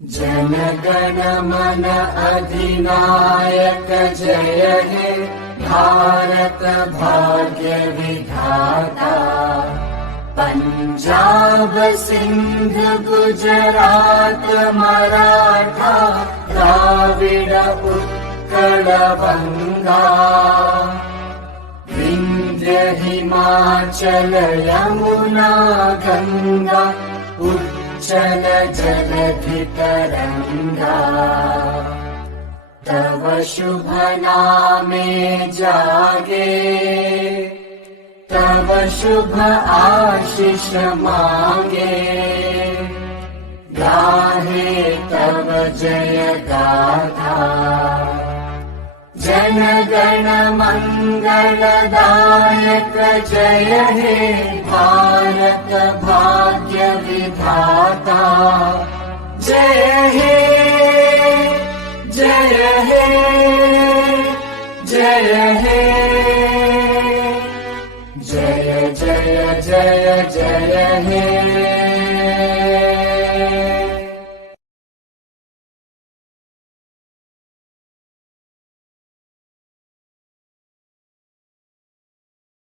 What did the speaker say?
जन गण मन अधिनायक जय हे भारत भाग्य विधाता। पंजाब सिंध गुजरात मराठा द्राविड उत्कल बंगा। विंध्य हिमाचल यमुना गंगा उच्चल जलधि तरंगा। तव शुभ नामे जागे तव शुभ आशीष मांगे। गाहे तव जय गाथा जन गण मंगलदायक जय हे भारत भाग्य विधाता। जय हे जय हे जय हे जय जय जय जय हे।